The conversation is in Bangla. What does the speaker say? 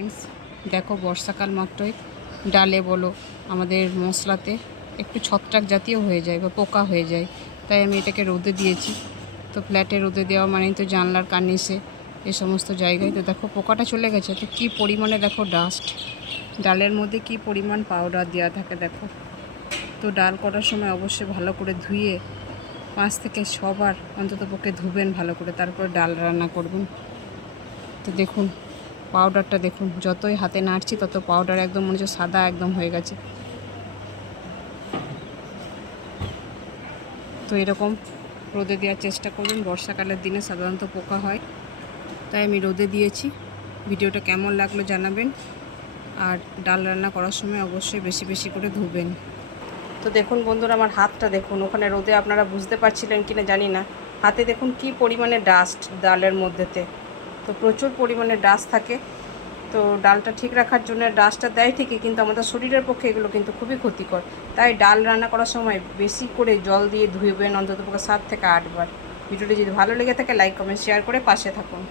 ফ্রেন্ডস, দেখো বর্ষাকাল মাত্রই ডালে বলো আমাদের মশলাতে একটু ছত্রাক জাতীয় হয়ে যায় বা পোকা হয়ে যায়। তাই আমি এটাকে রোদে দিয়েছি। তো ফ্ল্যাটে রোদে দেওয়া মানেই তো জানলার কার্নিশে এ সমস্ত জায়গায় তো দেখো পোকাটা চলে গেছে। তো কী পরিমাণে দেখো ডাস্ট, ডালের মধ্যে কি পরিমাণ পাউডার দেওয়া থাকে দেখো। তো ডাল করার সময় অবশ্যই ভালো করে ধুয়ে 5 থেকে 6 বার অন্তত পক্ষে ধুবেন ভালো করে, তারপরে ডাল রান্না করবেন। তো দেখুন পাউডারটা দেখুন, যতই হাতে নাড়ছি তত পাউডার একদম মনে হচ্ছে সাদা একদম হয়ে গেছে। তো এরকম রোদে দেওয়ার চেষ্টা করবেন, বর্ষাকালের দিনে সাধারণত পোকা হয়, তাই আমি রোদে দিয়েছি। ভিডিওটা কেমন লাগলো জানাবেন, আর ডাল রান্না করার সময় অবশ্যই বেশি বেশি করে ধুবেন। তো দেখুন বন্ধুরা, আমার হাতটা দেখুন, ওখানে রোদে আপনারা বুঝতে পারছিলেন কিনা জানি না, হাতে দেখুন কি পরিমাণে ডাস্ট ডালের মধ্যেতে। তো প্রচুর পরিমাণে ডাস্ট থাকে। তো ডালটা ঠিক রাখার জন্য ডাস্টটা দেয় ঠিকই, কিন্তু আমাদের শরীরের পক্ষে এগুলো কিন্তু খুবই ক্ষতিকর। তাই ডাল রান্না করার সময় বেশি করে জল দিয়ে ধুইবেন অন্ততপক্ষে 7 থেকে 8 বার। ভিডিওটি যদি ভালো লেগে থাকে লাইক কমেন্ট শেয়ার করে পাশে থাকুন।